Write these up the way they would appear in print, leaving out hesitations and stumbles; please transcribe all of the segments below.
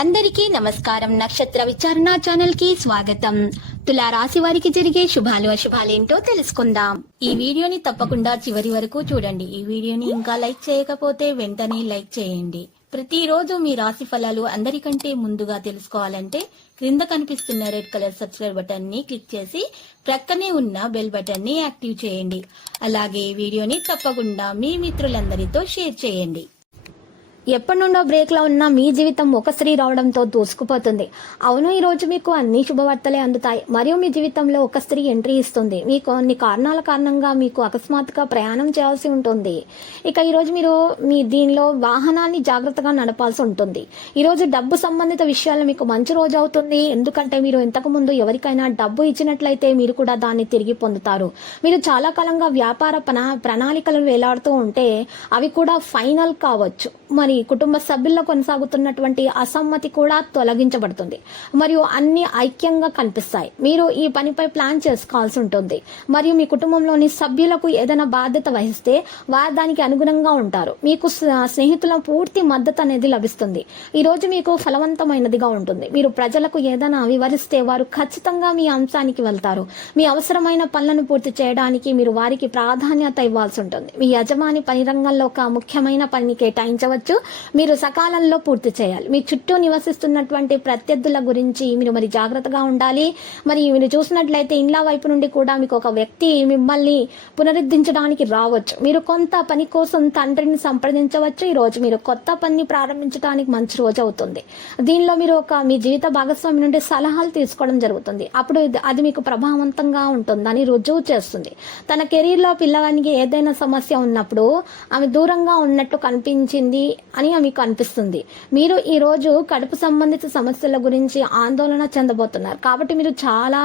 అందరికీ నమస్కారం. నక్షత్ర విచారణ ఛానల్ కి స్వాగతం. తులా రాశి వారికి జరిగే శుభాలు అశుభాలేంటో తెలుసుకుందాం. ఈ వీడియోని తప్పకుండా చివరి వరకు చూడండి. ఈ వీడియోని ఇంకా లైక్ చేయకపోతే వెంటనే లైక్ చేయండి. ప్రతిరోజు మీ రాశి ఫలాలు అందరికంటే ముందుగా తెలుసుకోవాలంటే క్రింద కనిపిస్తున్న రెడ్ కలర్ సబ్స్క్రైబ్ బటన్ ని క్లిక్ చేసి ప్రక్కనే ఉన్న బెల్ బటన్ ని యాక్టివ్ చేయండి. అలాగే ఈ వీడియోని తప్పకుండా మీ మిత్రులందరితో షేర్ చేయండి. ఎప్పటి నుండో బ్రేక్ లో ఉన్న మీ జీవితం ఒక స్త్రీ రావడంతో దూసుకుపోతుంది. అవును, ఈ రోజు మీకు అన్ని శుభవార్తలే అందుతాయి. మరియు మీ జీవితంలో ఒక స్త్రీ ఎంట్రీ ఇస్తుంది. మీకు కొన్ని కారణాల కారణంగా మీకు అకస్మాత్తుగా ప్రయాణం చేయాల్సి ఉంటుంది. ఇక ఈ రోజు మీరు మీ దీనిలో వాహనాన్ని జాగ్రత్తగా నడపాల్సి ఉంటుంది. ఈ రోజు డబ్బు సంబంధిత విషయాల్లో మీకు మంచి రోజు అవుతుంది. ఎందుకంటే మీరు ఇంతకు ముందు ఎవరికైనా డబ్బు ఇచ్చినట్లయితే మీరు కూడా దాన్ని తిరిగి పొందుతారు. మీరు చాలా కాలంగా వ్యాపార ప్రణాళికలు వేలాడుతూ ఉంటే అవి కూడా ఫైనల్ కావచ్చు. మరి కుటుంబ సభ్యుల్లో కొనసాగుతున్నటువంటి అసమ్మతి కూడా తొలగించబడుతుంది. మరియు అన్ని ఐక్యంగా కనిపిస్తాయి. మీరు ఈ పనిపై ప్లాన్ చేసుకోవాల్సి ఉంటుంది. మరియు మీ కుటుంబంలోని సభ్యులకు ఏదైనా బాధ్యత వహిస్తే వారు దానికి అనుగుణంగా ఉంటారు. మీకు స్నేహితుల పూర్తి మద్దతు అనేది లభిస్తుంది. ఈ రోజు మీకు ఫలవంతమైనదిగా ఉంటుంది. మీరు ప్రజలకు ఏదైనా వివరిస్తే వారు ఖచ్చితంగా మీ అంశానికి వెళ్తారు. మీ అవసరమైన పనులను పూర్తి చేయడానికి మీరు వారికి ప్రాధాన్యత ఇవ్వాల్సి ఉంటుంది. మీ యజమాని పని రంగంలో ఒక ముఖ్యమైన పనిని కేటాయించవచ్చు. మీరు సకాలంలో పూర్తి చేయాలి. మీ చుట్టూ నివసిస్తున్నటువంటి ప్రత్యర్థుల గురించి మీరు మరి జాగ్రత్తగా ఉండాలి. మరి మీరు చూసినట్లయితే ఇండ్ల వైపు నుండి కూడా మీకు ఒక వ్యక్తి మిమ్మల్ని పునరుద్ధరించడానికి రావచ్చు. మీరు కొంత పని కోసం తండ్రిని సంప్రదించవచ్చు. ఈ రోజు మీరు కొత్త పనిని ప్రారంభించడానికి మంచి రోజు అవుతుంది. దీనిలో మీరు మీ జీవిత భాగస్వామి నుండి సలహాలు తీసుకోవడం జరుగుతుంది. అప్పుడు అది మీకు ప్రభావవంతంగా ఉంటుందని రుజువు చేస్తుంది. తన కెరీర్ లో పిల్లవానికి ఏదైనా సమస్య ఉన్నప్పుడు ఆమె దూరంగా ఉన్నట్టు కనిపించింది అని మీకు అనిపిస్తుంది. మీరు ఈ రోజు కడుపు సంబంధిత సమస్యల గురించి ఆందోళన చెందబోతున్నారు. కాబట్టి మీరు చాలా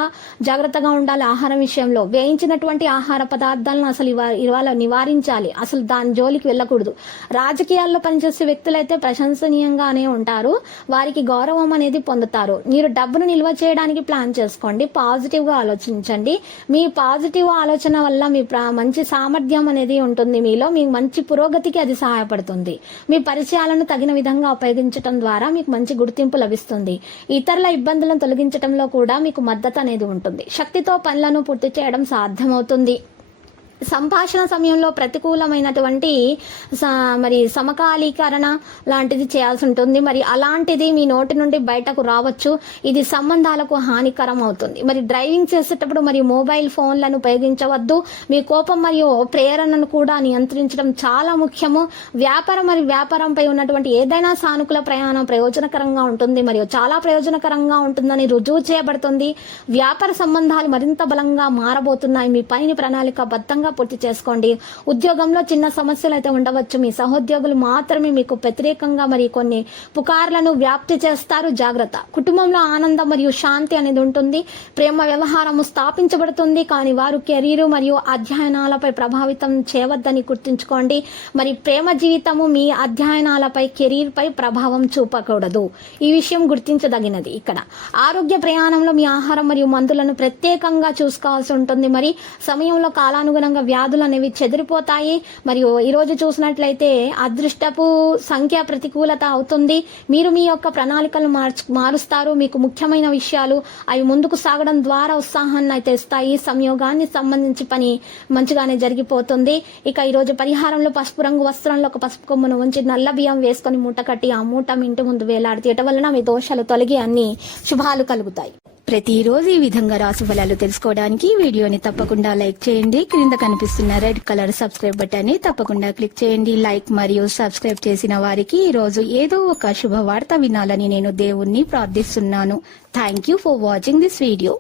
జాగ్రత్తగా ఉండాలి. ఆహారం విషయంలో వేయించినటువంటి ఆహార పదార్థాలను అసలు ఇవాళ నివారించాలి. అసలు దాని జోలికి వెళ్ళకూడదు. రాజకీయాల్లో పనిచేసే వ్యక్తులైతే ప్రశంసనీయంగానే ఉంటారు. వారికి గౌరవం అనేది పొందుతారు. మీరు డబ్బును నిల్వ చేయడానికి ప్లాన్ చేసుకోండి. పాజిటివ్ గా ఆలోచించండి. మీ పాజిటివ్ ఆలోచన వల్ల మీ మంచి సామర్థ్యం అనేది ఉంటుంది. మీలో మీ మంచి పురోగతికి అది సహాయపడుతుంది. మీ పరిచయాలను తగిన విధంగా ఉపయోగించడం ద్వారా మీకు మంచి గుర్తింపు లభిస్తుంది. ఇతరుల ఇబ్బందులను తొలగించడంలో కూడా మీకు మద్దతు అనేది ఉంటుంది. శక్తితో పనులను పూర్తి చేయడం సాధ్యమవుతుంది. సంభాషణ సమయంలో ప్రతికూలమైనటువంటి మరి సమకాలీకరణ లాంటిది చేయాల్సి ఉంటుంది. మరి అలాంటిది మీ నోటి నుండి బయటకు రావచ్చు. ఇది సంబంధాలకు హానికరం అవుతుంది. మరి డ్రైవింగ్ చేసేటప్పుడు మరి మొబైల్ ఫోన్లను ఉపయోగించవద్దు. మీ కోపం మరియు ప్రేరణను కూడా నియంత్రించడం చాలా ముఖ్యము. వ్యాపారంపై ఉన్నటువంటి ఏదైనా సానుకూల ప్రయాణం ప్రయోజనకరంగా ఉంటుంది. మరియు చాలా ప్రయోజనకరంగా ఉంటుందని రుజువు చేయబడుతుంది. వ్యాపార సంబంధాలు మరింత బలంగా మారబోతున్నాయి. మీ పనిని ప్రణాళికాబద్ధంగా పూర్తి చేసుకోండి. ఉద్యోగంలో చిన్న సమస్యలు అయితే ఉండవచ్చు. మీ సహోద్యోగులు మాత్రమే మీకు వ్యతిరేకంగా మరి కొన్ని పుకార్లను వ్యాప్తి చేస్తారు. జాగ్రత్త. కుటుంబంలో ఆనందం మరియు శాంతి అనేది ఉంటుంది. ప్రేమ వ్యవహారము స్థాపించబడుతుంది. కానీ వారు కెరీర్ మరియు అధ్యయనాలపై ప్రభావితం చేయవద్దని గుర్తుంచుకోండి. మరి ప్రేమ జీవితము మీ అధ్యయనాలపై కెరీర్ పై ప్రభావం చూపకూడదు. ఈ విషయం గుర్తించదగినది. ఇక్కడ ఆరోగ్య ప్రయాణంలో మీ ఆహారం మరియు మందులను ప్రత్యేకంగా చూసుకోవాల్సి ఉంటుంది. మరి సమయంలో కాలానుగుణంగా వ్యాధులు అనేవి చెదిరిపోతాయి. మరియు ఈ రోజు చూసినట్లయితే అదృష్టపు సంఖ్య ప్రతికూలత అవుతుంది. మీరు మీ యొక్క ప్రణాళికలను మారుస్తారు. మీకు ముఖ్యమైన విషయాలు అవి ముందుకు సాగడం ద్వారా ఉత్సాహాన్ని అయితే ఇస్తాయి. సంయోగాన్ని సంబంధించి పని మంచిగానే జరిగిపోతుంది. ఇక ఈ రోజు పరిహారంలో పసుపు రంగు వస్త్రంలో ఒక పసుపు కొమ్మును ఉంచి నల్ల బియ్యం వేసుకొని మూట కట్టి ఆ మూట మీ ఇంటి ముందు వేలాడితేయటం వలన మీ దోషాలు తొలగి అన్ని శుభాలు కలుగుతాయి. ప్రతిరోజు ఈ విధంగా రాశి ఫలాలు తెలుసుకోవడానికి వీడియోని తప్పకుండా లైక్ చేయండి. క్రింద కనిపిస్తున్న రెడ్ కలర్ సబ్స్క్రైబ్ బటన్ ని తప్పకుండా క్లిక్ చేయండి. లైక్ మరియు సబ్స్క్రైబ్ చేసిన వారికి ఈ రోజు ఏదో ఒక శుభవార్త వినాలని నేను దేవుణ్ణి ప్రార్థిస్తున్నాను. Thank you for watching this video.